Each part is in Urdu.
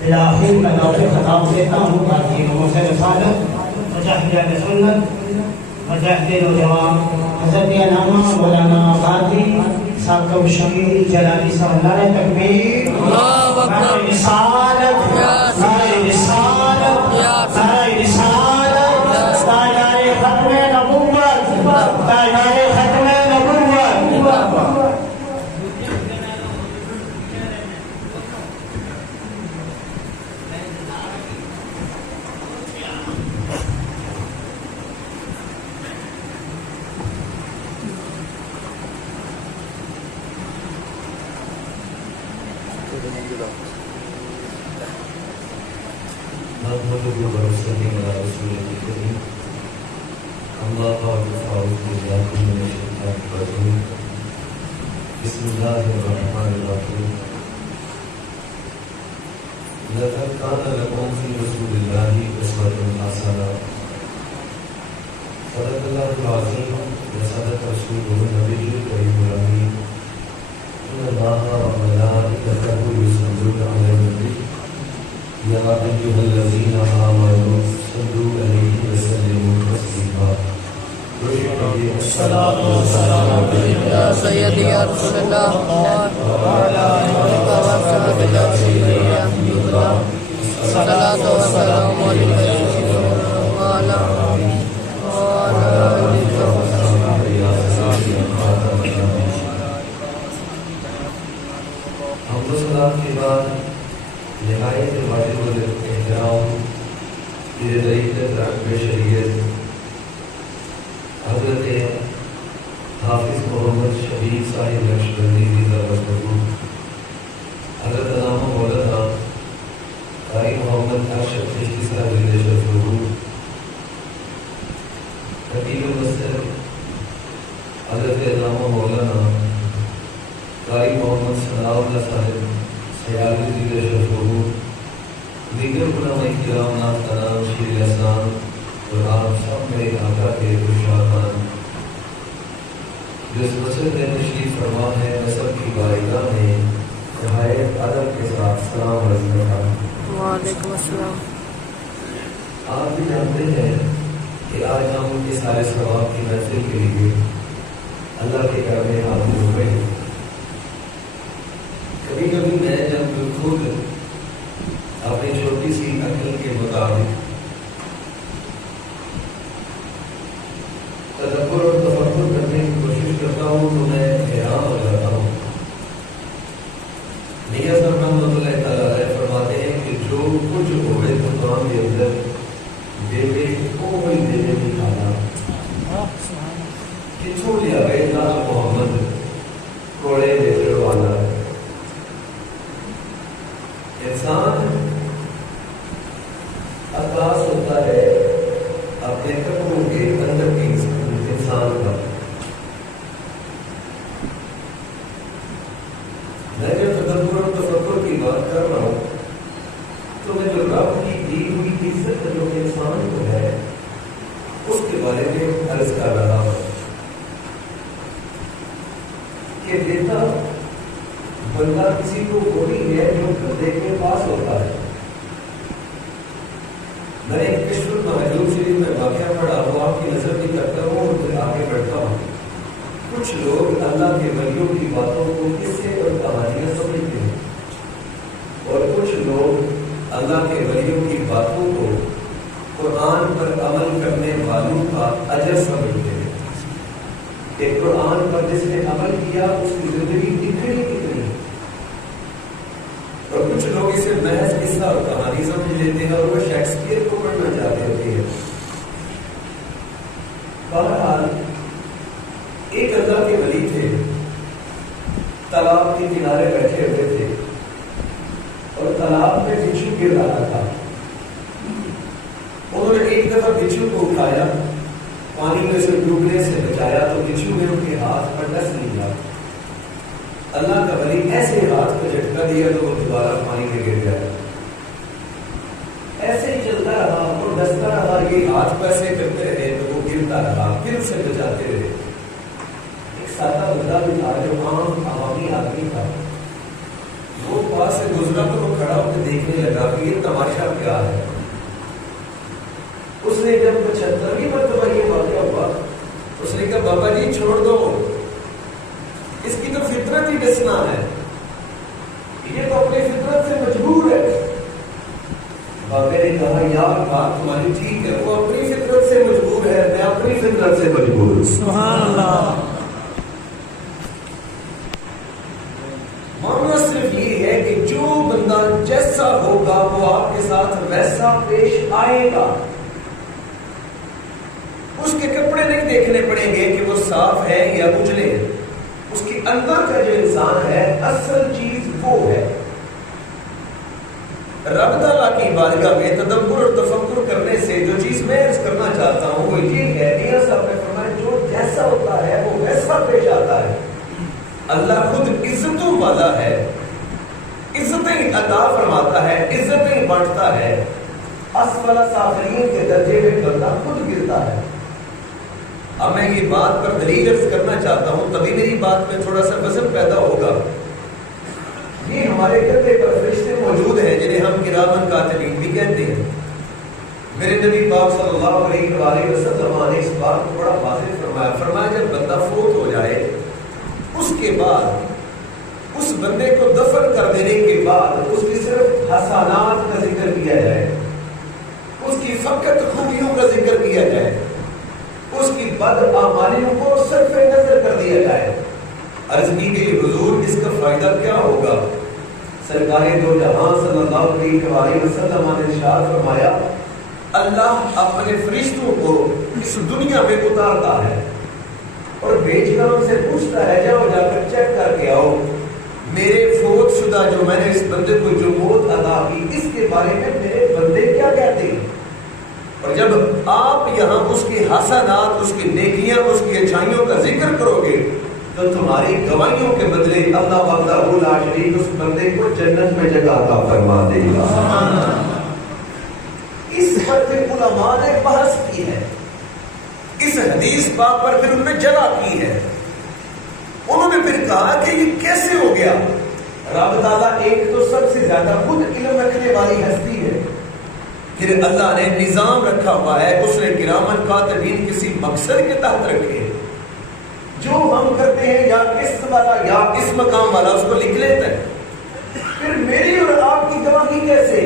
بالآخر میں لوٹے خطاب دیتا ہوں تاکہ لوگوں سے رسالت مجاہد سنت مجاہد نوجوان حضرت علامہ مولانا غازی صاحب شمیر جلالی صاحب نعرہ تکبیر نعرہ رسالت نعرہ رسالت نعرہ رسالت تاجدار ختم نبوت تاجدار ختم نبوت. بسم اللہ الرحمن الرحیم. لقد كان لكم في رسول الله أسوة حسنة. صدق الله العظيم وصدق رسوله النبي الكريم الأمين. إن الله وملائكته يصلون على النبي يا أيها الذين آمنوا صلوا عليه وسلموا تسليما. الصلاة والسلام عليك يا سيدي يا رسول الله وعلى آلك وصحبك يا سيدي يا حبيب الله. الصلاة والسلام عليك يا سيدي وعلى آلك وصحبك يا سيدي. حمد و ثنا کے بعد نہایت واجب الاحترام رئیس رکب شریعت حضرت حافظ محمد شبیر صاحب نقشبندی حضرت علامہ مولانا قاری محمد ارشد چشتی صاحب خطیب المسجد حضرت علامہ مولانا قاری محمد ثناء اللہ صاحب سیالی دیگر علماء کرام نام تنام شیر احسان اور آپ سب میرے آقا کے خوشاخان جو اس مسجد میں تشریف فرما ہے نصب کی بارگاہ میں نہایت ادب کے ساتھ سلام عرض کرتا ہوں. وعلیکم السلام. آپ بھی جانتے ہیں کہ آج ہم اس سارے ثواب کی محفل کے لیے اللہ کے گھر میں حاضر ہوئے. کبھی کبھی میں جب خود اپنی چھوٹی سی عقل کے مطابق تدبر اور تفکر کرنے کی کوشش کرتا ہوں تو میں حیران ہو جاتا ہوں. میاں صاحب رحمۃ اللہ تعالیٰ فرماتے ہیں کہ جو کچھ ہوئے تو کام کے اندر دیوے کوئی دیوے نہیں کھانا کچھو لیا گئے نا محمد کوڑے دیوے والا. انسان عطاس ہوتا ہے اپنے قدموں کے اندر کی انسان کا. میں جب تدبر اور تفکر کی بات کر رہا ہوں تو میں جو رب کی دی ہوئی عزت جو انسان کو ہے اس کے بارے میں عرض کر رہا ہوں کہ دیتا بندہ کسی کو وہی ہے جو بندے کے پاس ہوتا ہے. میں ایک کشف المحجوب شریف میں واقعہ پڑھا وہ آپ کی نظر بھی کرتا ہوں اور پھر آگے بڑھتا ہوں. کچھ لوگ اللہ کے ولیوں کی باتوں کو قصے اور کہانیاں سمجھتے ہیں اور کچھ لوگ اللہ کے ولیوں کی باتوں کو قرآن پر عمل کرنے والوں کا اجر سمجھتے ہیں کہ قرآن پر جس نے عمل کیا اس کی زندگی اتنی اتنی. اور کچھ لوگ اسے محض قصہ اور کہانی سمجھ لیتے ہیں اور وہ شیکسپیئر کو پڑھنا چاہتے ہوتے ہیں. بہرحال ایک اللہ کے ولی تھے تالاب کے کنارے بیٹھے ہوئے تھے اور تالاب میں بچھو گر رہا تھا. انہوں نے ایک دفعہ بچھو کو اٹھایا پانی میں سے ڈوبنے سے بچایا تو بچھو نے ان کے ہاتھ پر ڈس لیا. اللہ کا ولی ایسے ہاتھ کو جھٹکا دیا تو وہ دوبارہ پانی میں گر گیا. ایسے ہی چلتا رہا اور ڈستا رہا یہ ہاتھ پیسے کرتے رہے تو وہ گرتا رہا پھر اسے بچاتے رہے. ایک سادہ بندہ بھی تھا جو عام عوامی آدمی تھا، وہ پاس سے گزرا تو وہ کھڑا ہو کے دیکھنے لگا کہ یہ تماشا کیا ہے۔ اس نے جب 75ویں مرتبہ یہ واقعہ ہوا، اس نے کہا بابا جی چھوڑ دو، اس کی تو فطرت ہی ڈسنا ہے، یہ تو اپنی فطرت سے مجبور ہے۔ بابا نے کہا یار بات تمہاری ٹھیک ہے، وہ اپنی فطرت سے مجبور ہے، میں اپنی فطرت سے مجبور ہوں۔ سبحان اللہ۔ معاملہ صرف یہ ہے کہ جو بندہ جیسا ہوگا وہ آپ کے ساتھ ویسا پیش آئے گا۔ اس کے کپڑے نہیں دیکھنے پڑیں گے کہ وہ صاف ہے یا اجلے، اس کے اندر کا جو انسان ہے اصل چیز وہ ہے۔ رب تعالیٰ کی بارگاہ میں تدبر اور تفکر کرنے سے جو چیز میں عرض کرنا چاہتا ہوں وہ یہ ہے، میاں صاحب نے فرمایا جو جیسا ہوتا ہے وہ ویسا پیش آتا ہے۔ اللہ خود عزتوں والا ہے، عزتیں عطا فرماتا ہے، عزتیں بانٹتا ہے۔ اسفل سافلین کے درجے میں بندہ خود گرتا ہے۔ اب میں یہ بات پر دلیل عرض کرنا چاہتا ہوں، تبھی میری بات میں تھوڑا سا وزن پیدا ہوگا۔ یہ ہمارے کندھے پر فرشتے موجود ہیں جنہیں ہم کرامن کاتبین بھی کہتے ہیں۔ میرے نبی پاک صلی اللہ علیہ وآلہ وسلم نے اس بات کو بڑا واضح فرمایا، فرمایا جب بندہ فوت ہو جائے اس کے بعد اس بندے کو دفن کر دینے کے بعد اس کی صرف حسنات کا ذکر کیا جائے، اس کی فقط خوبیوں کا ذکر کیا جائے، اس کی بد اعمالیوں کو صرف نظر کر دیا جائے۔ عرض کی گئی حضور اس کا فائدہ کیا ہوگا؟ سرکار دو جہاں صلی اللہ علیہ وآلہ وسلم نے ارشاد فرمایا اللہ اپنے فرشتوں کو اس دنیا میں اتارتا ہے اور بھیج کر ان سے پوچھتا ہے جاؤ جا کر چیک کر کے آؤ میرے فوت شدہ جو میں نے اس بندے کو جو موت عطا کی اس کے بارے میں میرے بندے کیا کہتے ہیں۔ اور جب آپ یہاں اس کی حسنات، اس کی نیکیاں، اس کی اچھائیوں کا ذکر کرو گے تو تمہاری گواہیوں کے بدلے اللہ وحدہ لا شریک اس بندے کو جنت میں جگہ عطا فرما دے گا۔ اس پر پھر علماء نے بحث کی ہے، اس حدیث پاک پر پھر ان نے جگہ کی ہے۔ انہوں نے پھر کہا کہ یہ کیسے ہو گیا؟ رب تعالیٰ ایک تو سب سے زیادہ خود علم رکھنے والی ہستی ہے، پھر اللہ نے نظام رکھا ہوا ہے، اس نے کرامن کاتبین کسی مقصد کے تحت رکھے۔ جو ہم کرتے ہیں یا اس والا یا اس مقام والا اس کو لکھ لیتا ہے۔ پھر میری اور آپ کی گواہی کیسے؟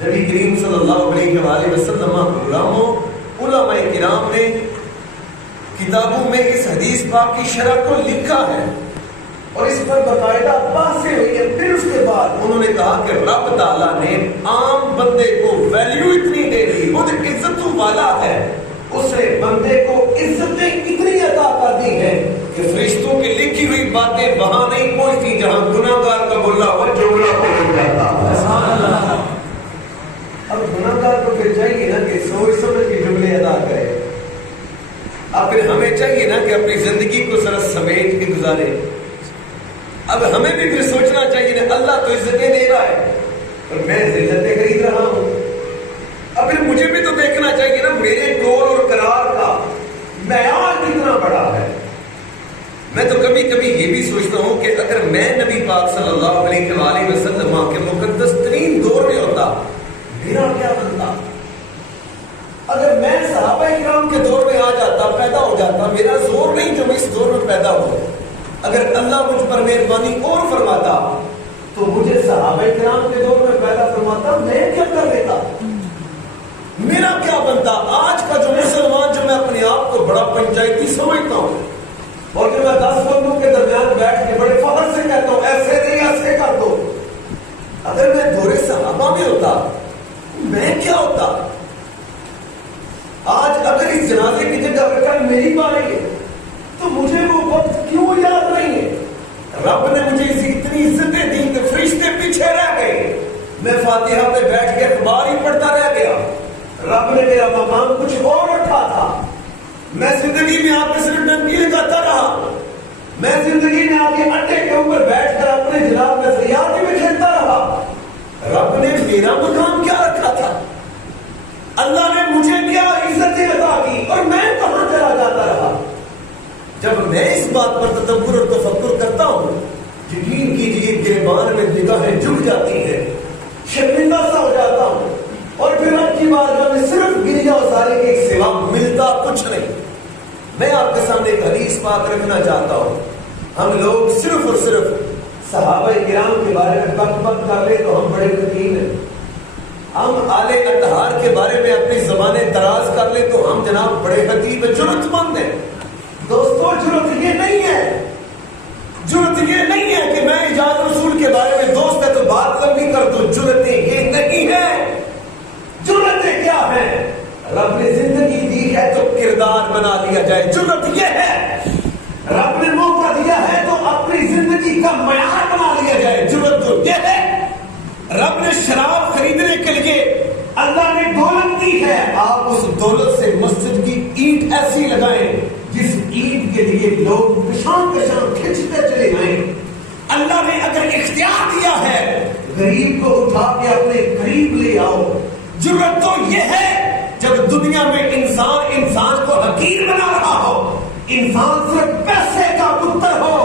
نبی کریم صلی اللہ علیہ وآلہ وسلم غلاموں علماء کرام نے کتابوں میں اس حدیث پاک کی شرح کو لکھا ہے اور اس پر باقاعدہ بحثیں ہوئی ہے۔ پھر اس کے بعد انہوں نے کہا کہ رب تعالیٰ نے عام بندے کو ویلیو اتنی دے دی، خود عزتوں والا ہے، اس نے بندے کو عزتیں اتنی عطا کر دی ہیں کہ فرشتوں کی لکھی ہوئی باتیں وہاں نہیں پہنچتی جہاں گناہگار کا بولا ہوا جملہ پہنچ جاتا ہے۔ اب گناہگار کو پھر چاہیے نا کہ سوچ سمجھ کے جملے ادا کرے۔ اب پھر ہمیں چاہیے نا کہ اپنی زندگی کو ذرا سمیٹ کے گزارے۔ اب ہمیں بھی پھر سوچنا چاہیے نا اللہ تو عزتیں دے رہا ہے اور میں عزتیں خرید رہا ہوں۔ اب پھر مجھے بھی تو دیکھنا چاہیے نا میرے قول اور قرار کا معیار کتنا بڑا ہے۔ میں تو کبھی کبھی یہ بھی سوچتا ہوں کہ اگر میں نبی پاک صلی اللہ علیہ وآلہ وسلم کے مقدس ترین دور میں ہوتا میرا کیا بنتا؟ اگر میں صحابہ کرام کے دور میں آ جاتا، پیدا ہو جاتا، میرا زور نہیں جو میں اس دور میں پیدا ہو، اگر اللہ مجھ پر مہربانی اور فرماتا تو مجھے صحابہ کرام کے دور میں پیدا فرماتا، میں کیا کر لیتا؟ میرا کیا بنتا؟ آج کا جو مسلمان جو میں اپنے آپ کو بڑا پنچایتی سمجھتا ہوں اور جو میں 10 بندوں کے درمیان بیٹھ کے بڑے فخر سے کہتا ہوں ایسے نہیں ایسے کر دو، اگر میں دور صحابہ میں ہوتا میں کیا ہوتا؟ آج اگر اس جنازے کی جگہ پر کل میری باری ہے تو مجھے وہ وقت کیوں یاد نہیں ہے؟ رب نے مجھے اتنی عزتیں دی کہ فرشتے پیچھے رہ گئے، میں فاتحہ پہ بیٹھ کے اخبار ہی پڑھتا رہ گیا، رب نے میرا مقام کچھ اور رکھا تھا۔ میں زندگی میں آپ کے صرف ڈنکی لگاتا رہا، میں زندگی میں آپ کے اڈے کے اوپر بیٹھ کر اپنے جناب میں سیاحتی میں کھیلتا رہا، رب نے میرا مقام کیا رکھا تھا؟ اللہ نے مجھے کیا عزتیں عطا کی اور میں کہاں چلا جاتا رہا؟ جب میں اس بات پر تدبر اور تفکر کرتا ہوں، یقین کیجیے گریبان میں نگاہیں جھک جاتی ہیں، شرمندہ سا ہو جاتا ہوں، اور پھر رب کی بارگاہ میں صرف گریہ ازاری کے سوا ملتا کچھ نہیں۔ میں آپ کے سامنے ایک حدیث پاک رکھنا چاہتا ہوں۔ ہم لوگ صرف اور صرف صحابہ کرام کے بارے میں بک بک کر لیں تو ہم بڑے حکیم ہیں، ہم آل اطہار کے بارے میں اپنی زبانیں دراز کر لیں تو ہم جناب بڑے حکیم جرت مند ہیں۔ دوستو جرت یہ نہیں ہے، جرت یہ نہیں ہے کہ میں ایجاد رسول کے بارے میں دوست ہے تو بات لمبی کر دوں، جرتیں یہ نہیں ہے۔ جرتیں کیا ہے؟ رب نے زندگی دی ہے تو کردار بنا لیا جائے، جرت یہ ہے۔ رب نے موقع دیا ہے تو اپنی زندگی کا معیار بنا لیا جائے، جرت تو یہ ہے۔ رب نے شراب خریدنے کے لیے اللہ نے دولت دی ہے، آپ اس دولت سے مسجد کی اینٹ ایسی لگائیں جس اینٹ کے لیے لوگ پشان پشان کھینچتے چلے جائیں۔ اللہ نے اگر اختیار دیا ہے غریب کو اٹھا کے اپنے قریب لے آؤ، جرت تو یہ ہے جب دنیا میں انسان کو حقیر بنا رہا ہو، انسان صرف پیسے کا پتر ہو،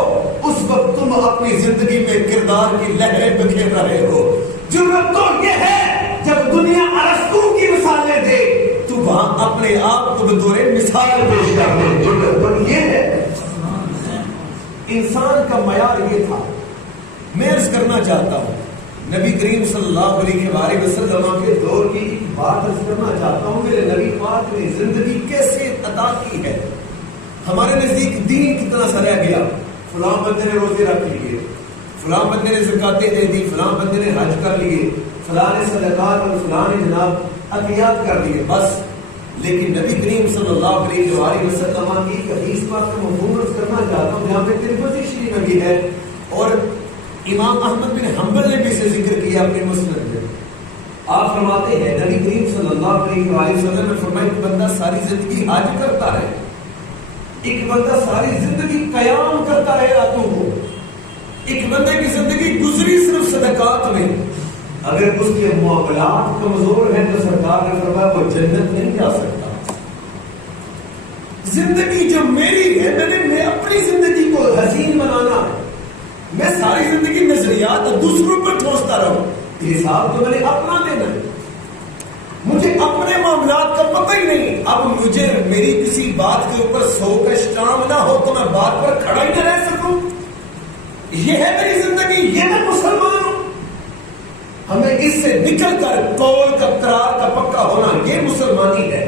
اس وقت تم اپنی زندگی میں کردار کی لہریں بکھیر رہے ہو۔ جرت تو یہ ہے جب دنیا ارسطو کی مثالیں دے تو وہاں اپنے آپ کو بطور مثال پیش کر دے، جرت تو یہ ہے۔ انسان کا معیار یہ تھا۔ میں عرض کرنا چاہتا ہوں نبی کریم صلی اللہ علیہ وآلہ وسلم کے دور کی بات عرض کرنا چاہتا ہوں کہ نبی پاک نے زندگی کیسے عطا کی ہے۔ ہمارے نزدیک دین کتنا سا رہ گیا، فلاں بندے نے روزے رکھ لیے، فلاں بندے نے زکاتیں دے دی، فلاں بندے نے حج کر لیے، فلاں نے صدقات اور فلاں نے جناب عطیات کر دیے، بس۔ لیکن نبی کریم صلی اللہ علیہ وآلہ وسلم کی حدیث پاک کا مفہوم عرض کرنا چاہتا ہوں جہاں پہ ترمذی شریف میں بھی ہے اور امام احمد بن حنبل نے بھی اسے ذکر کیا اپنے مسند میں۔ آپ فرماتے ہیں نبی کریم صلی اللہ علیہ وآلہ وسلم نے فرمایا ایک بندہ ساری زندگی حج کرتا ہے، ایک بندہ ساری زندگی قیام کرتا ہے راتوں کو، ایک بندے کی زندگی گزری صرف صدقات میں، اگر اس کے معاملات کمزور ہیں تو سرکار نے فرمایا وہ جنت نہیں جا سکتا۔ زندگی جو میری ہے میں اپنی زندگی کو حسین بنانا ہے، میں ساری زندگی نظریات دوسروں پر ٹھوستا رہوں، حساب تو میں نے اپنا دینا ہے، مجھے اپنے معاملات کا پتہ ہی نہیں، اب مجھے میری کسی بات کے اوپر 100 کا اسٹام نہ ہو تو میں بات پر کھڑا ہی نہ رہ سکوں، یہ ہے میری زندگی، یہ میں مسلمان ہوں۔ ہمیں اس سے نکل کر قول کا قرار کا پکا ہونا یہ مسلمانی ہے۔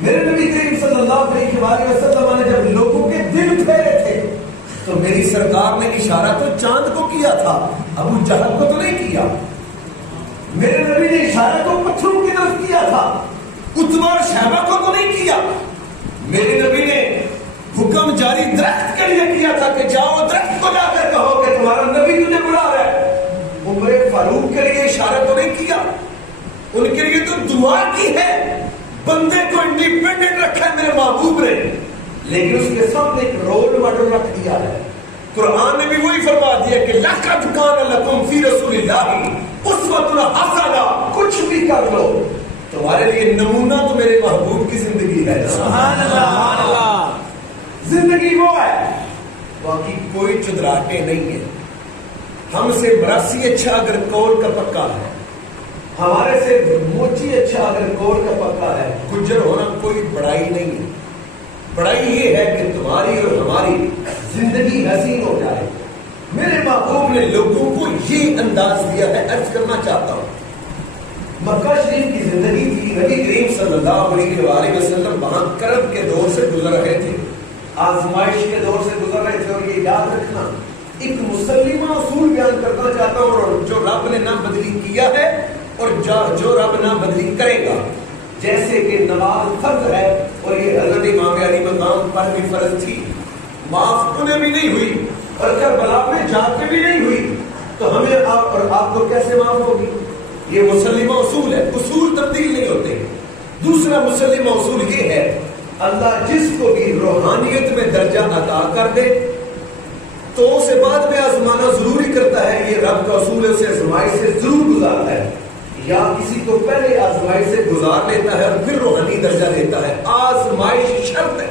میرے نبی کریم صلی اللہ علیہ وآلہ وسلم نے جب لوگوں کے دل پھیرے تھے تو میری سرکار نے اشارہ تو چاند کو کیا تھا، ابو جہل کو تو نہیں کیا۔ میرے نبی نے اشارہ تو پتھروں کی طرف کیا تھا، اتبا اور شیبہ کو تو نہیں کیا۔ میرے نبی نے حکم جاری درخت کے لیے کیا تھا کہ جاؤ درخت کو جا کر کہو کہ تمہارا نبی تجھے بلا رہا ہے۔ عمر فاروق کے لیے اشارہ تو نہیں کیا، ان کے لیے تو دعا کی ہے، بندے کو انڈیپینڈنٹ رکھا ہے میرے محبوب نے، لیکن اس کے سامنے ایک رول ماڈل رکھ دیا ہے۔ قرآن نے بھی وہی فرما دیا کہ لقد کان لکم فی رسول اللہ اسوۃ حسنہ، کچھ بھی کر لو تمہارے لیے نمونہ تو میرے محبوب کی زندگی ہے۔ سبحان اللہ، زندگی وہ ہے، باقی کوئی چدراہٹیں نہیں ہے۔ ہم سے براسی اچھا اگر قول کا پکا ہے، ہمارے سے موچی اچھا اگر قول کا پکا ہے، گجر ہونا کوئی بڑائی نہیں ہے۔ بڑائی یہ ہے کہ تمہاری اور ہماری زندگی حسین ہو جائے۔ میرے محبوب نے لوگوں کو یہ انداز دیا ہے، عرض کرنا چاہتا ہوں مکہ شریف کی زندگی تھی، نبی کریم صلی اللہ علیہ وآلہ وسلم وہاں کرب کے دور سے گزر رہے تھے، آزمائش کے دور سے گزر رہے تھے، اور یہ یاد رکھنا ایک مسلمہ اصول بیان کرنا چاہتا ہوں، اور جو رب نے نہ بدلی کیا ہے اور جو رب نہ بدلی کرے گا، جیسے کہ نماز فرض ہے اور یہ حضرت امام علی مقام پر بھی فرض تھی، معاف انہیں بھی نہیں ہوئی اور کربلا میں جا کے بھی نہیں ہوئی، تو ہمیں آپ کو کیسے معاف ہوگی؟ یہ مسلمہ اصول ہے، اصول تبدیل نہیں ہوتے۔ دوسرا مسلمہ اصول یہ ہے اللہ جس کو بھی روحانیت میں درجہ عطا کر دے تو اسے بعد میں آزمانا ضروری کرتا ہے، یہ رب کا اصول ہے، اسے آزمائش سے ضرور گزارتا ہے، یا کسی کو پہلے آزمائش سے گزار لیتا ہے اور پھر روحانی درجہ دیتا ہے۔ آزمائش شرط ہے،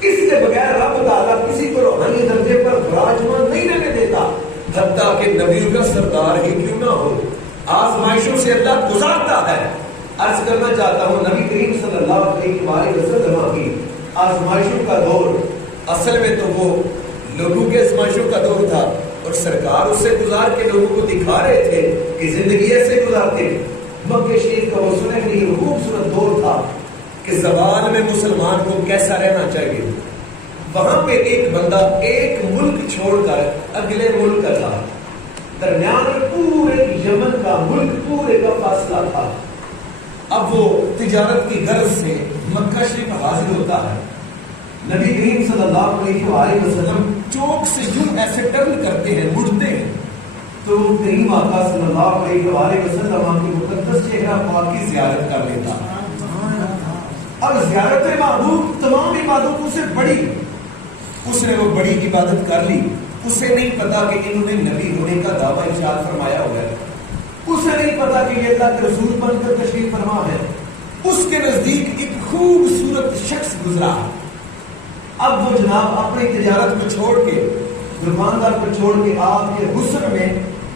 اس کے بغیر رب تعالیٰ کسی کو روحانی درجے پر براجمان نہیں رہنے دیتا، حتیٰ کہ نبیوں کا سردار ہی کیوں نہ ہو، آزمائشوں سے اللہ گزارتا ہے۔ عرض کرنا چاہتا ہوں نبی کریم صلی اللہ علیہ وسلم کی آزمائشوں کا دور اصل میں تو وہ لوگوں کے آزمائشوں کا دور تھا، اور سرکار اس سے گزار کے لوگوں کو دکھا رہے تھے کہ زندگی ایسے گزارتے۔ مکہ شریف کا وہ سنہری خوبصورت دور تھا کہ زوال میں مسلمان کو کیسا رہنا چاہیے۔ وہاں پہ ایک بندہ ایک ملک چھوڑ کر اگلے ملک کا تھا، درمیان میں پورے یمن کا ملک پورے کا فاصلہ تھا۔ اب وہ تجارت کی غرض سے مکہ شریف حاضر ہوتا ہے۔ نبی کریم صلی اللہ علیہ وسلم چوک سے یوں ایسے ٹرن کرتے ہیں، مڑتے ہیں، تو کریم آقا صلی اللہ علیہ وسلم کی مقدس چہرہ پاک کی زیارت کر لیتا۔ اب زیارت محبوب تمام عبادتوں سے بڑی، اس نے وہ بڑی عبادت کر لی۔ اسے نہیں پتا کہ انہوں نے نبی ہونے کا دعویٰ ارشاد فرمایا ہوا ہے، اسے نہیں پتا کہ یہ اللہ کے رسول بن کر تشریف فرما ہے۔ اس کے نزدیک ایک خوبصورت شخص گزرا۔ اب وہ جناب اپنی تجارت کو چھوڑ کے، دکاندار کو چھوڑ کے آپ کے حسن میں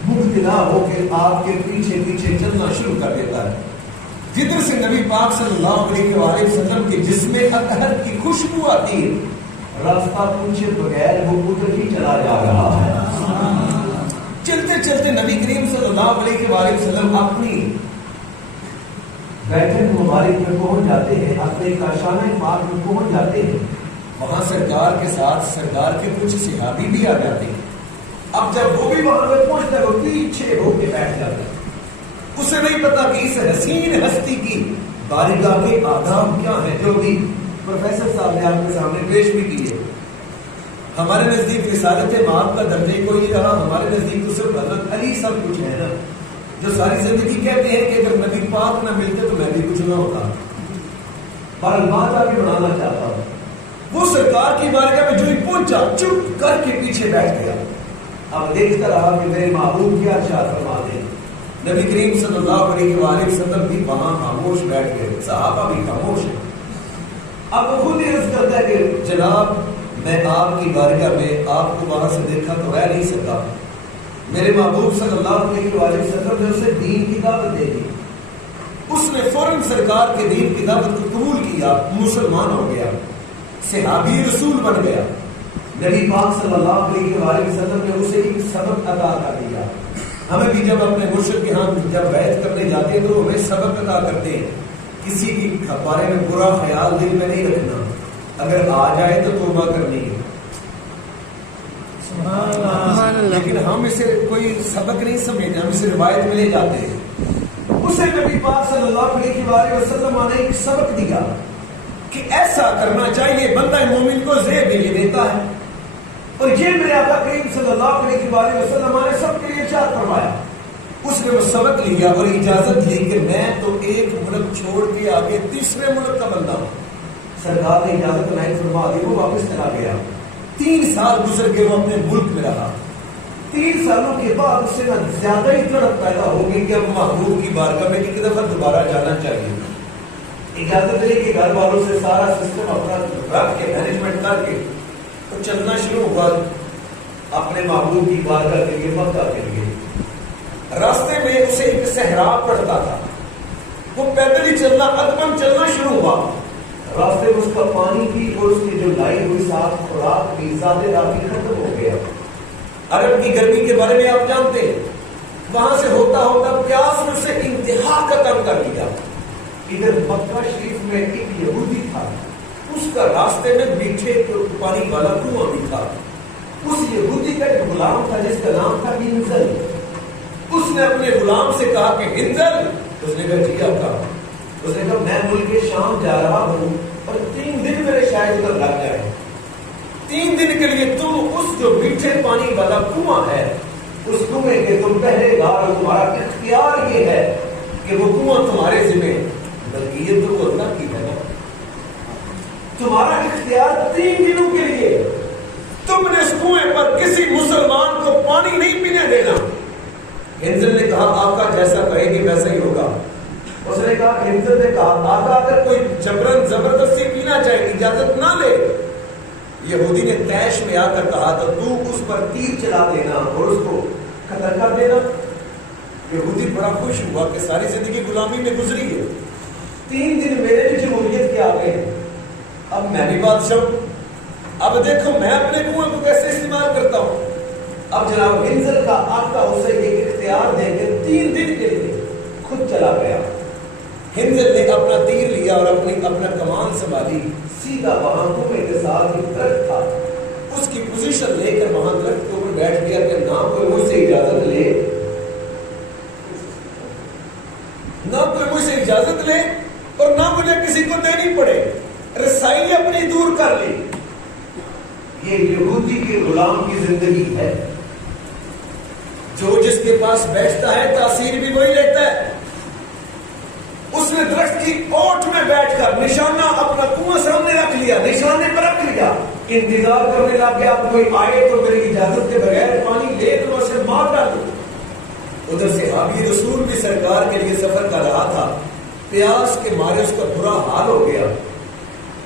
مبتلا ہو کے آپ کے پیچھے پیچھے چلنا شروع کر دیتا ہے۔ جدھر سے نبی پاک صلی اللہ علیہ وسلم کے جسم اطہر کی خوشبو آتی ہے، راستہ پوچھے بغیر وہ ادھر ہی چلا جا رہا ہے۔ چلتے چلتے نبی کریم صلی اللہ علیہ وسلم اپنی بیٹھک مبارک میں پہنچ جاتے ہیں، اپنے کاشانہ پاک میں پہنچ جاتے ہیں۔ وہاں سرکار کے ساتھ سرکار کے کچھ صحابی بھی آ جاتے ہیں۔ اب جب وہ بھی وہاں پہ پہنچتا ہے وہ پیچھے ہو کے بیٹھ جاتے ہیں۔ اسے نہیں پتا کہ اس حسین ہستی کی بارگاہ کے آداب کیا ہیں، جو بھی پروفیسر صاحب نے آپ کے سامنے پیش بھی کیے۔ ہمارے نزدیک رسالت مآب کا درجہ کوئی نہیں رہا، ہمارے نزدیک تو صرف حضرت علی سب کچھ ہے نا، جو ساری زندگی کہتے ہیں کہ اگر نبی پاک نہ ملتے تو میں بھی کچھ نہ ہوتا۔ پر بات آگے بڑھانا چاہتا ہوں، وہ سرکار کی بارگاہ میں جو ہی پہنچا چپ کر کے پیچھے بیٹھ گیا۔ اب دیکھتا رہا کہ میرے محبوب کیا ارشاد فرما دیں۔ نبی کریم صلی اللہ علیہ وسلم بھی وہاں خاموش بیٹھ گئے، صحابہ بھی خاموش ہیں۔ اب وہ خود ہی عرض کرتا ہے کہ جناب میں آپ کی بارگاہ میں آپ کو وہاں سے دیکھا تو رہ نہیں سکتا۔ میرے محبوب صلی اللہ علیہ وسلم نے اسے دین کی دعوت دے دی، اس نے فوراً سرکار کے دین کی دعوت کو قبول کیا، مسلمان ہو گیا، صحابی رسول بن گیا۔ نبی پاک صلی اللہ علیہ وسلم نے اسے ایک سبق عطا کر دیا۔ ہمیں بھی جب اپنے مرشد کے ہاں جب بیعت کرنے جاتے ہیں تو ہمیں سبق عطا کرتے ہیں، کسی کے بارے میں برا خیال دل میں نہیں رکھنا، اگر آ جائے تو توبہ کرنی ہے۔ لیکن ہم اسے کوئی سبق نہیں سمجھتے، ہم اسے روایت میں لے جاتے ہیں۔ اسے نبی پاک صلی اللہ علیہ وسلم نے ایک سبق دیا کہ ایسا کرنا چاہیے، بندہ مومن کو زیب یہ دیتا ہے، اور یہ میرے آقا کریم صلی اللہ علیہ وسلم نے سب کے لیے ارشاد فرمایا۔ اس نے وہ سبق لیا اور اجازت لی کہ میں تو ایک ملک چھوڑ کے آگے تیسرے ملک کا بندہ ہوں۔ سرکار نے اجازت عنایت فرما دی، وہ واپس چلا گیا۔ 3 سال گزر گئے، وہ اپنے ملک میں رہا۔ 3 سالوں کے بعد اس سے زیادہ ہی تڑپ پیدا ہو گئی کہ اب محبوب کی بارگاہ میں ایک دفعہ دوبارہ جانا چاہیے۔ اجازت لے کے گھر والوں سے سارا سسٹم اپنا رکھ کے مینجمنٹ کر کے تو چلنا شروع ہوا اپنے محبوب کی بارگاہ کے لیے، مکہ کے لیے۔ راستے میں اسے ایک صحرا پڑتا تھا، وہ پیدل ہی چلنا، قدم چلنا شروع ہوا۔ راستے میں اس کا پانی کی اور اس کی جو لائی ہوئی صاف خوراک کی ذات دافی ختم ہو گیا۔ عرب کی گرمی کے بارے میں آپ جانتے ہیں، وہاں سے ہوتا ہوتا پیاس میں سے انتہا کا کم کر دیا۔ ادھر مکہ شریف میں ایک یہودی تھا، اس کا راستے میں میٹھے پانی والا کنواں بھی تھا۔ اس یہودی کا ایک غلام تھا جس کا نام تھا ہنزل۔ اس نے اپنے غلام سے کہا کہ ہنزل، اس نے کہا جی آپ کا، اس نے کہا میں ملک شام جا رہا ہوں اور 3 دن میرے شاید ادھر لگ جائے، 3 دن کے لیے تم اس جو میٹھے پانی والا کنواں ہے اس کنویں کے تم پہرے دار، تمہارا اختیار یہ ہے کہ وہ کنواں تمہارے ذمہ، بلکہ یہ تو اللہ کی ہے نا، تمہارا اختیار 3 دنوں کے لیے، تم نے اس کنویں پر کسی مسلمان کو پانی نہیں پینے دینا۔ ہنزل نے کہا آقا جیسا کہے گی ویسا ہی ہوگا۔ اس نے کہا ہنزل نے کہا آقا اگر کوئی جبرن زبردستی پینا چاہے اجازت نہ لے یہودی نے طیش میں آ کر کہا تو اس پر تیر چلا دینا اور اس کو قتل کر دینا۔ یہودی بڑا خوش ہوا کہ ساری زندگی غلامی میں گزری ہے، 3 دن میرے بھی جمہوریت کے آ گئے، اب میں بھی بادشاہ ہوں، اب دیکھو میں اپنے کنویں کو کیسے استعمال کرتا ہوں۔ اب جناب ہنزل کا آقا اسے ایک اختیار دے کے 3 دن کے لیے خود چلا گیا۔ ہنزل نے اپنا تیر لیا اور اپنا کمان سنبھالی، سیدھا وہاں کنویں کے ساتھ ایک درخت تھا، اس کی پوزیشن لے کر وہاں درخت کے اوپر بیٹھ گیا کہ نہ کوئی مجھ سے اجازت لے، نہ کوئی مجھ سے اجازت لے اور نہ مجھے کسی کو دینی پڑے، رسائی اپنی دور کر لی۔ یہ یہودی کے غلام کی زندگی ہے، جو جس کے پاس بیٹھتا ہے تاثیر بھی وہی لیتا ہے۔ اس نے درخت کی اوٹ میں بیٹھ کر نشانہ اپنا کنواں سامنے رکھ لیا، نشانے پر رکھ لیا، انتظار کرنے لگ گیا کوئی آئے تو میری اجازت کے بغیر پانی لے تو اسے مار ڈالوں۔ ادھر سے صحابی رسول بھی سرکار کے لیے سفر کر رہا تھا، پیاس کے مارے اس کا برا حال ہو گیا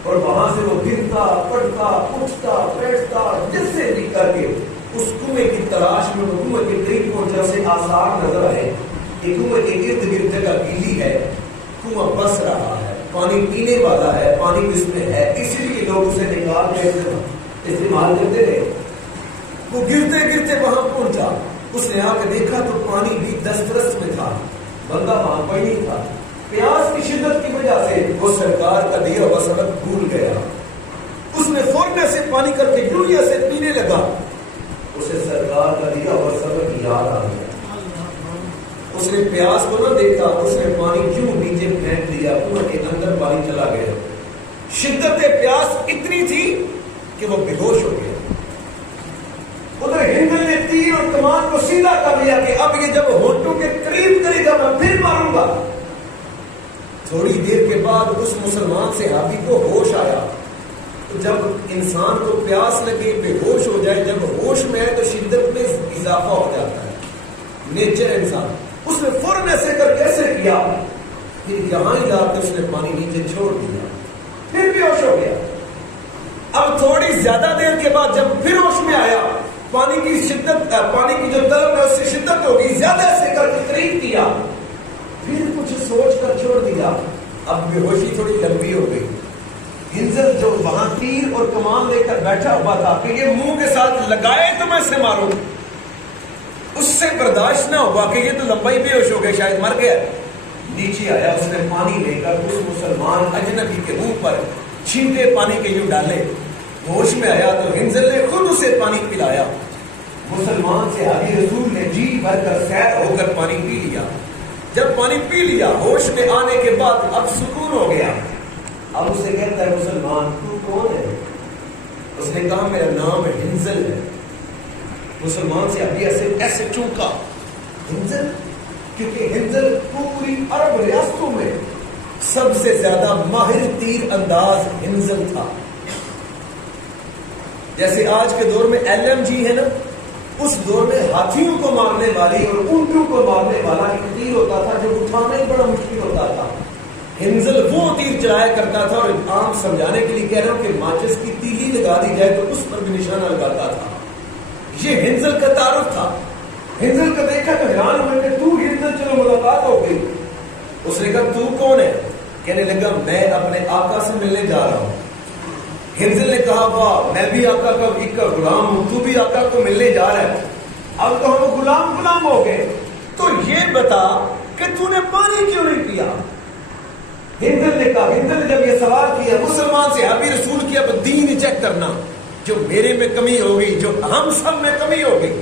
اور وہاں سے وہ گرتا پڑتا اٹھتا بیٹھتا جس سے بھی کر کے اس کنویں کی تلاش میں وہ کنویں کے قریب پہنچا، سے آثار نظر آئے کہ کنویں کے ارد گرد جگہ گیلی ہے، کنواں بس رہا ہے، پانی پینے والا ہے، پانی اس میں ہے، اس لیے لوگ اسے نکال کے استعمال کرتے رہے۔ وہ گرتے گرتے وہاں پہنچا، اس نے آ کے دیکھا تو پانی بھی دسترس میں تھا، بندہ وہاں کوئی نہیں تھا۔ پیاس کی شدت کی وجہ سے وہ سرکار کا دیا ہوا سبق بھول گیا، اس نے فوراً سے پانی کر کے یوریا سے پینے لگا، اسے سرکار کا دیا ہوا سبق یاد آ گیا۔ اس نے پیاس کو نہ دیکھا، اس نے پانی کیوں نیچے پھینک دیا، کنویں کے اندر پانی چلا گیا۔ شدت پیاس اتنی تھی کہ وہ بے ہوش ہو گیا۔ ادھر ہنزل نے تیر اور کمان کو سیدھا کر لیا کہ اب یہ جب ہونٹوں کے قریب کرے گا میں پھر ماروں گا۔ تھوڑی دیر کے بعد اس مسلمان صحابی کو ہوش آیا۔ تو جب انسان کو پیاس لگے بے ہوش ہو جائے، جب ہوش میں آئے تو شدت میں اضافہ ہو جاتا ہے، نیچر انسان۔ اس نے فوراً ایسے کر کے ایسے کیا، پھر یہاں ہی لا کے اس نے پانی نیچے چھوڑ دیا، پھر بھی ہوش ہو گیا۔ اب تھوڑی زیادہ دیر کے بعد جب پھر ہوش میں آیا، پانی کی شدت، پانی کی جو طلب ہے اس سے شدت ہوگی، زیادہ ایسے کر کے قریب کیا، پھر کچھ سوچ کر چھوڑ دیا۔ اب بے ہوشی تھوڑی لمبی ہو گئی۔ ہنزل جو وہاں تیر اور کمان لے کر بیٹھا ہوا تھا کہ یہ منہ کے ساتھ لگائے تو میں اسے ماروں، اس سے برداشت نہ ہوا کہ یہ تو لمبا ہی بے ہوش ہو گیا، شاید مر گیا۔ نیچے آیا، اس نے پانی لے کر اس مسلمان اجنبی کے منہ پر چھینٹے پانی کے یوں ڈالے۔ ہوش میں آیا تو ہنزل نے خود اسے پانی پلایا۔ مسلمان سے آگے رسول نے جی بھر کر سیر ہو کر پانی پی لیا۔ جب پانی پی لیا، ہوش میں آنے کے بعد اب سکون ہو گیا۔ اب اسے کہتا ہے مسلمان تو کون ہے؟ اس نے کہا میرا نام ہنزل ہے۔ مسلمان سے ابھی ایسے چونکا، ہنزل، کیونکہ ہنزل پوری عرب ریاستوں میں سب سے زیادہ ماہر تیر انداز ہنزل تھا۔ جیسے آج کے دور میں LMG ہے نا، اس دور میں ہاتھیوں کو مارنے والی اور اونٹوں کو مارنے والا ایک تیر ہوتا تھا جو اٹھانا ہی بڑا مشکل ہوتا تھا۔ ہنزل وہ تیر چلایا کرتا تھا، اور عام سمجھانے کے لیے کہہ رہا ہوں کہ ماچس کی تیلی لگا دی جائے تو اس پر بھی نشانہ لگاتا تھا۔ یہ ہنزل کا تعارف تھا۔ ہنزل کا دیکھا تو حیران ہوئے کہ تو ہنزل، چلو ملاقات ہو گئی۔ اس نے کہا تو کون ہے؟ کہنے لگا میں اپنے آقا سے ملنے جا رہا ہوں۔ ہنزل نے کہا واہ، میں بھی آقا کا ایک کا غلام ہوں، تو بھی آقا کو ملنے جا رہا ہے، اب تو ہم غلام ہو گئے، تو یہ بتا کہ تو نے پانی کیوں نہیں پیا؟ ہنزل نے کہا، ہنزل نے جب یہ سوال کیا مسلمان سے صحابی رسول کی، اب دین چیک کرنا، جو میرے میں کمی ہوگی، جو ہم سب میں کمی ہوگی۔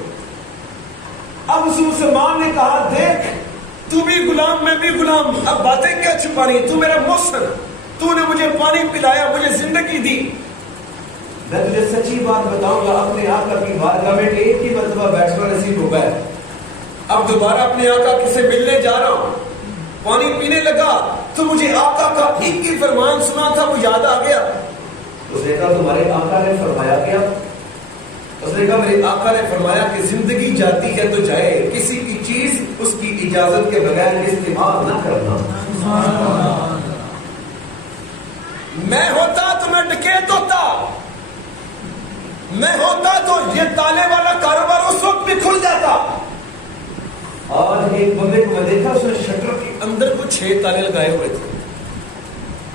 اب اس مسلمان نے کہا دیکھ تو بھی غلام میں بھی غلام، اب باتیں کیا چھپانی، تو میرا محسن، تو نے مجھے پانی پلایا، مجھے زندگی دی۔ میں تجھے سچی بات بتاؤں گا، اپنے آقا کی بارگاہ میں ایک ہی مرتبہ بیٹھنا نصیب ہو گیا، اب دوبارہ اپنے آقا سے ملنے جا رہا ہوں، پانی پینے لگا تو مجھے آقا کا ایک ہی فرمان سنا تھا، وہ یاد آ گیا۔ اس نے کہا تمہارے آقا نے فرمایا کیا؟ اس نے کہا میرے آقا نے فرمایا کہ زندگی جاتی ہے تو جائے، کسی کی چیز اس کی اجازت کے بغیر استعمال نہ کرنا۔ میں ہوتا تو میں ڈکیت ہوتا، میں ہوتا تو یہ تالے والا کاروبار اس وقت بھی کھل جاتا. آج ایک بندے کو میں دیکھا, اس نے شٹر کے اندر کو 6 تالے لگائے ہوئے تھے.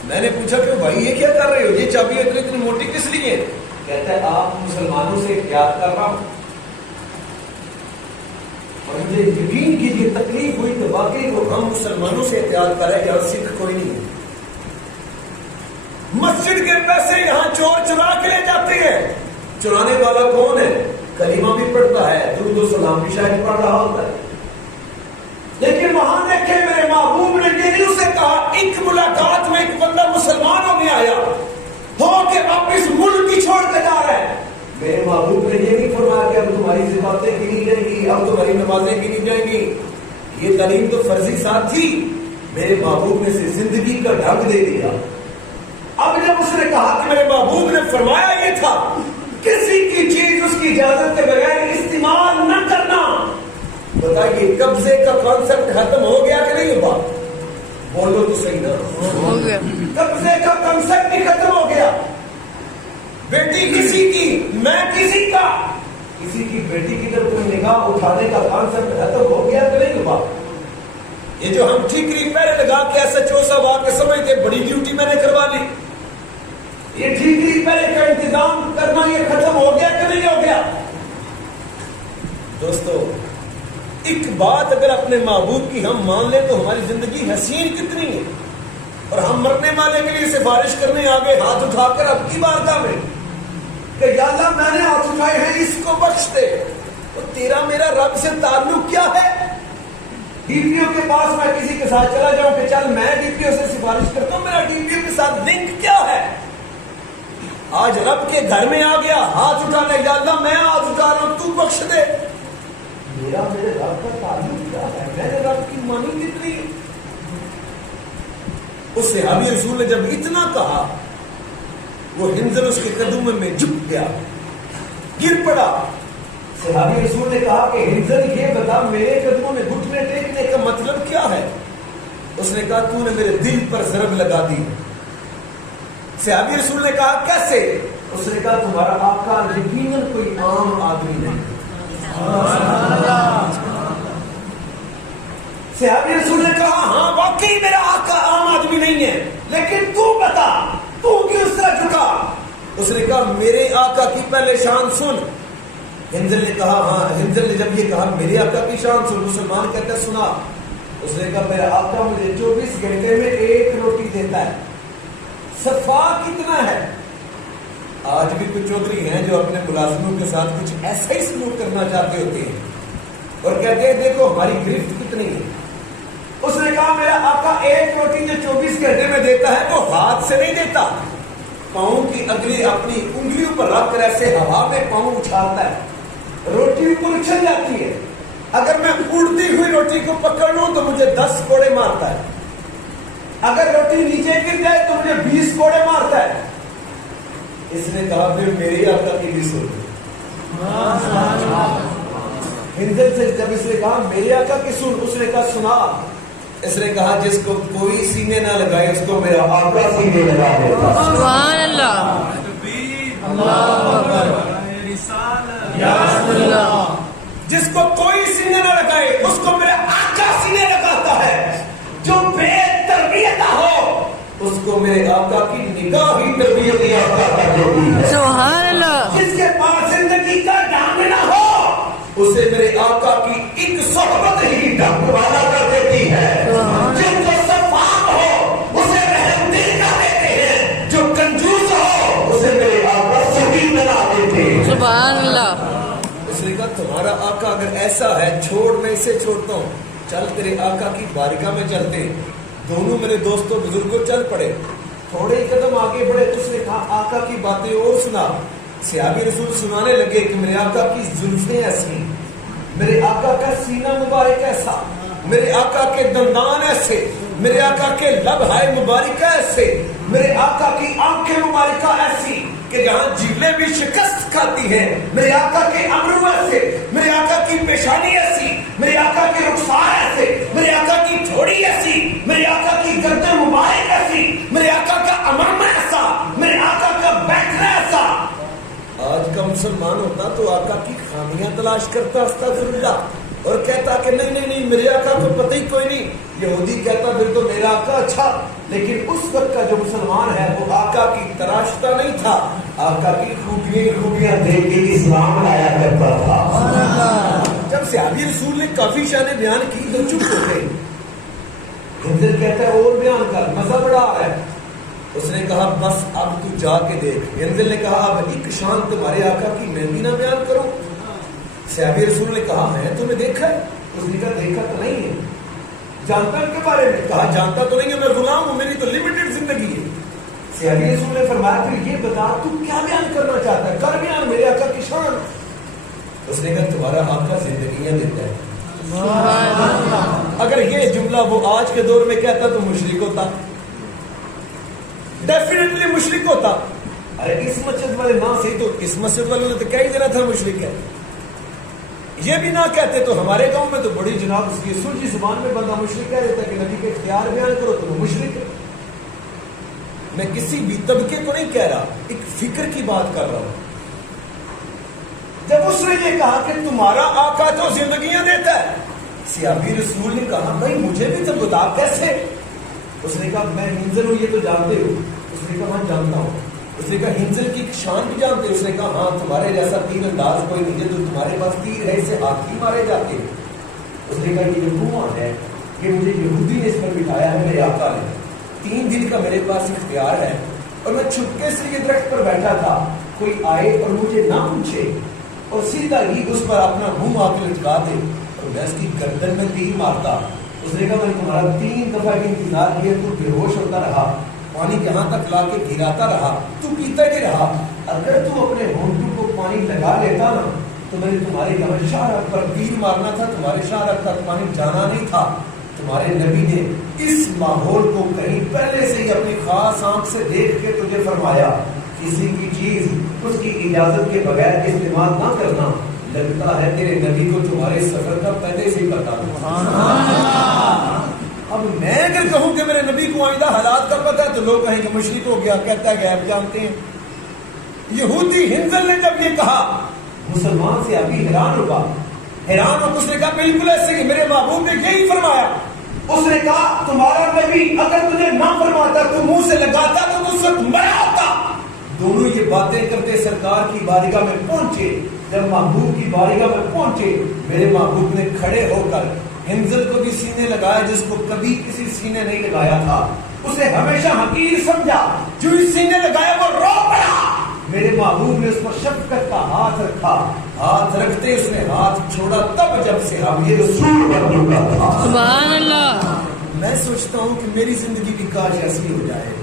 میں نے پوچھا کہ بھائی یہ کیا کر رہے ہو, یہ چابی اتنی موٹی کس لیے؟ کہتا ہے آپ مسلمانوں سے احتیاط کر رہا ہوں. اور مجھے یقین کی یہ تکلیف ہوئی کہ واقعی وہ ہم مسلمانوں سے احتیاط کر رہے ہیں اور سکھ کوئی نہیں ہے. مسجد کے پیسے یہاں چور چرا کے لے جاتے ہیں. چرانے والا کون ہے؟ کلمہ بھی پڑھتا ہے, درود و سلام بھی شاید پڑھ رہا ہوتا ہے. لیکن وہاں دیکھے میرے محبوب نے یہ نہیں اسے کہا ایک ملاقات میں ایک بندہ مسلمان ہو کے آیا ہو کے واپس ملک ہی چھوڑ کے جا رہا ہے. میرے محبوب نے یہ نہیں فرمایا کہ اب تمہاری زکاتیں گنی جائیں گی, اب تمہاری نمازیں گنی جائیں گی. یہ تعلیم تو فرضی ساتھ تھی. میرے محبوب نے سے زندگی کا ڈھنگ دے دیا. اب جب اس نے کہا کہ میرے محبوب نے فرمایا یہ تھا کسی کی چیز اس کی اجازت کے بغیر استعمال نہ کرنا. بتائیے قبضے کا کانسیپٹ ختم ہو گیا کہ نہیں ہوا؟ بولو تو صحیح نا, ہو گیا. قبضے کا کانسیپٹ بھی ختم ہو گیا. بیٹی کسی کی, میں کسی کا, کسی کی بیٹی کی طرف کوئی نگاہ اٹھانے کا کانسیپٹ ختم ہو گیا کہ نہیں ہوا؟ یہ جو ہم ٹھیکری پہلے لگا کے ایسا چوسا وا کے سمجھتے بڑی ڈیوٹی میں نے کروا لی, یہ ٹھیکری پہلے کا انتظام کرنا یہ ختم ہو گیا کہ نہیں ہو گیا؟ دوستو ایک بات اگر اپنے محبوب کی ہم مان لیں تو ہماری زندگی حسین کتنی ہے. اور ہم مرنے والے کے لیے سفارش کرنے آگے ہاتھ اٹھا کر اب کی بارگاہ میں کہ یا اللہ میں نے ہاتھ اٹھائے ہیں اس کو بخش دے. تو تیرا میرا رب سے تعلق کیا ہے؟ ڈی پی او کے پاس میں کسی کے ساتھ چلا جاؤں کہ چل میں ڈی پی او سے سفارش کرتا ہوں, میرا ڈی پی او کے ساتھ لنک کیا ہے؟ آج رب کے گھر میں آ گیا ہاتھ اٹھانے, یا اللہ میں ہاتھ اٹھا رہا ہوں تو بخش دے. میرا میرے رب کا تعلق کیا ہے؟ میں نے رب کی مانی کتنی؟ اس صحابی رسول نے جب اتنا کہا وہ حنظل اس کے قدموں میں جھک گیا, گر پڑا. صحابی رسول نے کہا کہ حنظل یہ بتا میرے قدموں میں گھٹنے ٹیکنے کا مطلب کیا ہے؟ اس نے کہا تو نے میرے دل پر ضرب لگا دی. صحابی رسول نے کہا کیسے؟ اس نے کہا تمہارا آقا یقیناً کوئی عام آدمی نہیں. صحابی رسول نے کہا ہاں واقعی میرا آقا عام آدمی نہیں ہے, لیکن تو بتا تو کیوں اس طرح جھکا؟ اس نے کہا میرے آقا کی پہلے شان سن. حنظل نے کہا ہاں. حنظل نے جب یہ کہا میرے آقا کی شان سن, مسلمان کہتا ہے سنا. اس نے کہا میرا آقا مجھے 24 گھنٹے میں 1 روٹی دیتا ہے. صفا کتنا ہے؟ آج بھی کچھ چودھری ہیں جو اپنے ملازموں کے ساتھ کچھ ایسا ہی سلوک کرنا چاہتے ہوتے ہیں اور کہتے ہیں دیکھو ہماری گرفت کتنی ہے. اس نے کہا میرا آقا 1 روٹی جو 24 گھنٹے میں دیتا ہے وہ ہاتھ سے نہیں دیتا, پاؤں کی اگلی اپنی انگلیوں پر رکھ کر ایسے ہوا میں پاؤں اچھالتا ہے, روٹی اوپر اچھل جاتی ہے. اگر میں اڑتی ہوئی روٹی کو پکڑ لوں تو مجھے 10 کوڑے مارتا ہے, اگر روٹی نیچے گر جائے تو مجھے 20 کوڑے مارتا ہے. اس نے کہا پھر میری آقا کی بھی سن. حنظل سے جب اس نے کہا میری آقا کی سن, اس نے کہا سنا. اس نے کہا جس کو کوئی سینے نہ لگائے اس کو میرا آقا سینے لگا دیتا. سبحان اللہ, اللہ اکبر, یا رسول اللہ. جس کو کوئی سینے نہ لگائے اس کو میرا آقا سینے لگاتا ہے. جو بے تربیت ہو اس کو میرے آقا کی نگاہ ہی تربیت یافتہ کر دیتی ہے. سبحان اللہ. جس کے پاس زندگی کا ڈھنگ نہ ہو اسے میرے آقا کی ایک صحبت ہی ڈھنگ والا کر دیتی ہے. جن کو شفاف ہو اسے رحم دل کر دیتے ہیں, جو کنجوس ہو اسے میرے آقا سخی بنا دیتے ہیں. سبحان اللہ. اس نے کہا تمہارا آقا اگر ایسا ہے چھوڑ میں اسے چھوڑتا ہوں, چل تیرے آقا کی بارگاہ میں چلتے. دونوں میرے دوستوں بزرگوں چل پڑے, تھوڑے ہی قدم آگے بڑھے. اس نے کہا آقا کی باتیں اور سنا. صحابی رسول سنانے لگے کہ میرے آقا کی زلفیں ایسی, میرے آقا کا سینہ مبارک ایسا, میرے آقا کے دندان ایسے, میرے آقا کے لب ہائے مبارکہ ایسے, میرے آقا کی آنکھیں مبارکہ ایسی کہ جہاں جیلیں بھی شکست کھاتی ہیں, میرے آقا کے ابرو ایسے, میرے آقا کی پیشانی ایسی, میرے آقا کے رخسار ایسے, میرے آقا کی تھوڑی ایسی, میرے آقا کی گردن مبارک ایسی, میرے آقا کا امامہ ایسا, میرے آقا کا بیٹھنا ایسا. آج کا مسلمان ہوتا تو آقا کی خامیاں تلاش کرتا استغفراللہ اور کہتا کہ نہیں میرے آقا کو پتہ ہی کوئی نہیں. یہودی کہتا پھر تو میرا آقا اچھا. لیکن اس وقت کا جو مسلمان ہے وہ آقا کی تراشتا نہیں تھا, آقا کی خوبیاں دیکھ کے اسلام لایا کرتا تھا. جب صحابی رسول نے کافی شانیں بیان کی تو چپ ہو گئے. حنظل کہتا ہے اور بیان کر, مزہ بڑا آ رہا ہے. اس نے کہا بس اب تو جا کے دیکھ. حنظل نے کہا اب ایک شان تمہارے آقا کی میں بھی نہ بیان کروں. صحابی رسول نے کہا میں تمہیں دیکھا ہے. اس نے کہا دیکھا تو نہیں ہے. جانتا ان کے بارے میں؟ کہا جانتا تو نہیں ہے, میں غلام ہوں, میری تو لمیٹڈ زندگی ہے. صحابی رسول نے فرمایا پھر یہ بتا تو کیا بیان کرنا چاہتا ہے, کر بیان میرے آقا کی شان. اس نے کہا تمہارا آقا زندگیاں دیتا ہے. اگر یہ جملہ وہ آج کے دور میں کہتا تو مشرک ہوتا, ڈیفینیٹلی مشرک ہوتا. ارے اس مسجد والے نہ صحیح تو اس مسجد والے نے تو کہہ ہی دینا تھا مشرک ہے. یہ بھی نہ کہتے تو ہمارے گاؤں میں تو بڑی جناب اس کی سلجھی زبان میں بندہ مشرک کہہ دیتا کہ نبی کے اختیار بیان کرو تو وہ مشرک ہے. میں کسی بھی طبقے کو نہیں کہہ رہا, ایک فکر کی بات کر رہا ہوں. جب اس نے یہ کہا کہ تمہارا آقا تو زندگیاں دیتا ہے, صحابی رسول نے کہا بھائی مجھے بھی تو بتا کیسے. اس نے کہا میں حنظل ہوں, یہ تو جانتے ہو. اس نے کہا ہاں جانتا ہوں. اس نے کہا حنظل کی شان بھی جانتے ہو. اس نے کہا ہاں تمہارے جیسا تیر انداز کوئی نہیں ہے, تو تمہارے پاس تیر ہے اسے ہاتھ ہی مارے جاتے. اس نے کہا یہ جو کنواں ہے کہ مجھے یہودی نے اس پر بٹھایا ہے میرے آقا نے, 3 دن کا میرے پاس اختیار ہے, اور میں چھپکے سے یہ درخت پر بیٹھا تھا, کوئی آئے اور مجھے نہ پوچھے اور سیدھا ہی اس پر اپنا منہ آ کے لٹکا دے اور میں اس کی گردن میں تیر مارتا. اس نے کہا میں نے تمہارا 3 دفعہ بھی انتظار کیا, تو بے ہوش ہوتا رہا, پانی کہاں تک لا کے گراتا رہا, تو پیتا ہی رہا. اگر تو اپنے ہونٹوں کو پانی لگا لیتا نا تو میں نے تمہارے یہاں شاہ پر تیر مارنا تھا, تمہارے شاہ تک پانی جانا نہیں تھا. تمہارے نبی نے اس ماحول کو کہیں پہلے سے ہی اپنی خاص آنکھ سے دیکھ کے تجھے فرمایا کسی کی چیز اس کی اجازت کے بغیر استعمال نہ کرنا. لگتا ہے تیرے نبی کو تمہارے سفر کا پہلے سے ہی پتا تھا. اب میں اگر کہوں کہ میرے نبی کو آئندہ حالات کا پتا ہے تو لوگ کہیں کہ مشرک ہو گیا, کہتا ہے غیب جانتے ہیں. یہودی حنظل نے جب یہ کہا مسلمان سے ابھی حیران ہو. اس نے کہا بالکل ایسے ہی میرے محبوب نے یہی فرمایا. اس نے کہا تمہارا نبی اگر تجھے نہ فرماتا تو منہ سے لگاتا تو اس وقت مرا ہوتا. دونوں یہ باتیں کرتے سرکار کی بارگاہ میں پہنچے. جب محبوب کی بارگاہ میں پہنچے میرے محبوب نے کھڑے ہو کر حنظل کو بھی سینے لگایا جس کو کبھی کسی سینے نہیں لگایا تھا. اسے ہمیشہ حقیر سمجھا, جو اس سینے لگایا وہ رو پڑا. میرے محبوب نے اس پر شفقت کا ہاتھ رکھا, ہاتھ رکھتے اس نے ہاتھ چھوڑا تب جب سے ہم یہ رسول بن چکا تھا. سبحان اللہ. میں سوچتا ہوں کہ میری زندگی بھی کاش ایسی ہو جائے.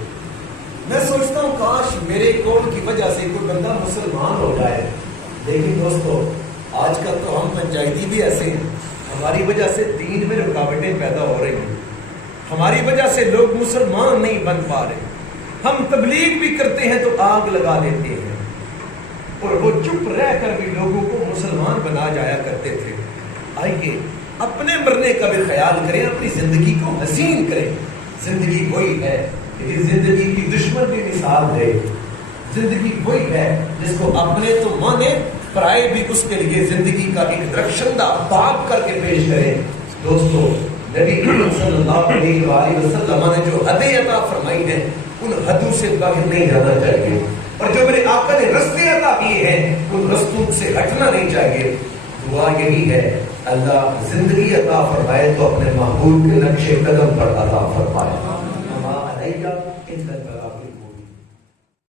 میں سوچتا ہوں کاش میرے قول کی وجہ سے کوئی بندہ مسلمان ہو جائے. لیکن دوستو آج کل تو ہم پنچایتی بھی ایسے ہیں, ہماری وجہ سے دین میں رکاوٹیں پیدا ہو رہی ہیں, ہماری وجہ سے لوگ مسلمان نہیں بن پا رہے. ہم تبلیغ بھی کرتے ہیں تو آگ لگا دیتے ہیں, اور وہ چپ رہ کر بھی لوگوں کو مسلمان بنا جایا کرتے تھے. آئیے اپنے مرنے کا بھی خیال کریں, اپنی زندگی کو حسین کریں. زندگی وہی ہے, لیکن زندگی کی دشمن بھی مثال ہے. زندگی وہی ہے جس کو اپنے تو مانے, پرائے بھی اس کے لیے زندگی کا ایک درخشندہ باغ کر کے پیش کریں. دوستو نبی صلی اللہ علیہ وآلہ وسلم نے جو حدیں عطا فرمائی ہیں ان حدوں سے باہر نہیں جانا چاہیے, اور جو میرے آقا نے رستے عطا کیے ہیں ان رستوں سے ہٹنا نہیں چاہیے. دعا یہی ہے اللہ زندگی عطا فرمائے تو اپنے محبوب کے نقش قدم پر عطا فرمائے.